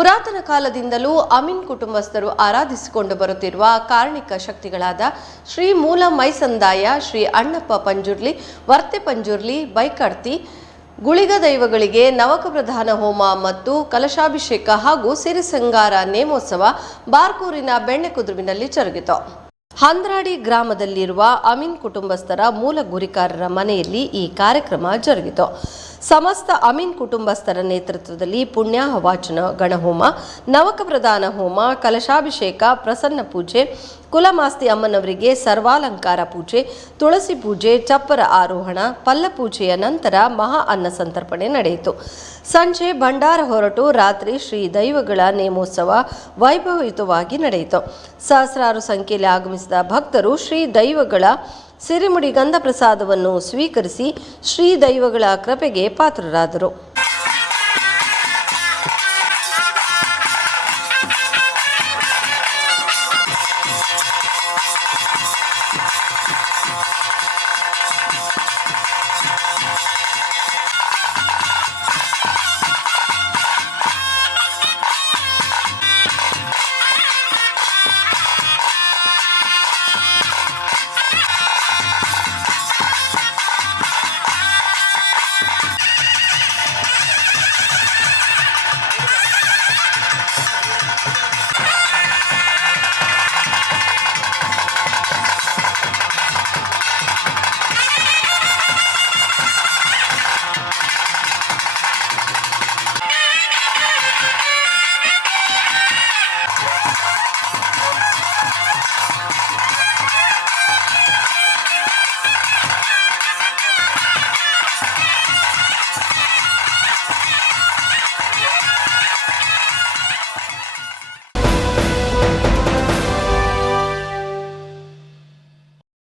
ಪುರಾತನ ಕಾಲದಿಂದಲೂ ಅಮೀನ್ ಕುಟುಂಬಸ್ಥರು ಆರಾಧಿಸಿಕೊಂಡು ಬರುತ್ತಿರುವ ಕಾರ್ಣಿಕ ಶಕ್ತಿಗಳಾದ ಶ್ರೀ ಮೂಲ ಮೈಸಂದಾಯ, ಶ್ರೀ ಅಣ್ಣಪ್ಪ ಪಂಜುರ್ಲಿ, ವರ್ತೆ ಪಂಜುರ್ಲಿ, ಬೈಕರ್ತಿ, ಗುಳಿಗ ದೈವಗಳಿಗೆ ನವಕ ಪ್ರಧಾನ ಹೋಮ ಮತ್ತು ಕಲಶಾಭಿಷೇಕ ಹಾಗೂ ಸಿರಿಸಂಗಾರ ನೇಮೋತ್ಸವ ಬಾರ್ಕೂರಿನ ಬೆಣ್ಣೆಕುದುರುವಿನಲ್ಲಿ ಜರುಗಿತು. ಹಂದ್ರಾಡಿ ಗ್ರಾಮದಲ್ಲಿರುವ ಅಮೀನ್ ಕುಟುಂಬಸ್ಥರ ಮೂಲ ಗುರಿಕಾರರ ಮನೆಯಲ್ಲಿ ಈ ಕಾರ್ಯಕ್ರಮ ಜರುಗಿತು. ಸಮಸ್ತ ಅಮೀನ್ ಕುಟುಂಬಸ್ಥರ ನೇತೃತ್ವದಲ್ಲಿ ಪುಣ್ಯಾಹ ವಾಚನ, ಗಣಹೋಮ, ನವಕ ಪ್ರಧಾನ ಹೋಮ, ಕಲಶಾಭಿಷೇಕ, ಪ್ರಸನ್ನ ಪೂಜೆ, ಕುಲಮಾಸ್ತಿ ಅಮ್ಮನವರಿಗೆ ಸರ್ವಾಲಂಕಾರ ಪೂಜೆ, ತುಳಸಿ ಪೂಜೆ, ಚಪ್ಪರ ಆರೋಹಣ, ಪಲ್ಲ ಪೂಜೆಯ ನಂತರ ಮಹಾ ಅನ್ನ ಸಂತರ್ಪಣೆ ನಡೆಯಿತು. ಸಂಜೆ ಭಂಡಾರ ಹೊರಟು ರಾತ್ರಿ ಶ್ರೀ ದೈವಗಳ ನೇಮೋತ್ಸವ ವೈಭವಯುತವಾಗಿ ನಡೆಯಿತು. ಸಹಸ್ರಾರು ಸಂಖ್ಯೆಯಲ್ಲಿ ಆಗಮಿಸಿದ ಭಕ್ತರು ಶ್ರೀ ದೈವಗಳ ಸಿರಿಮುಡಿ ಗಂಧ ಪ್ರಸಾದವನ್ನು ಸ್ವೀಕರಿಸಿ ಶ್ರೀ ದೈವಗಳ ಕೃಪೆಗೆ ಪಾತ್ರರಾದರು.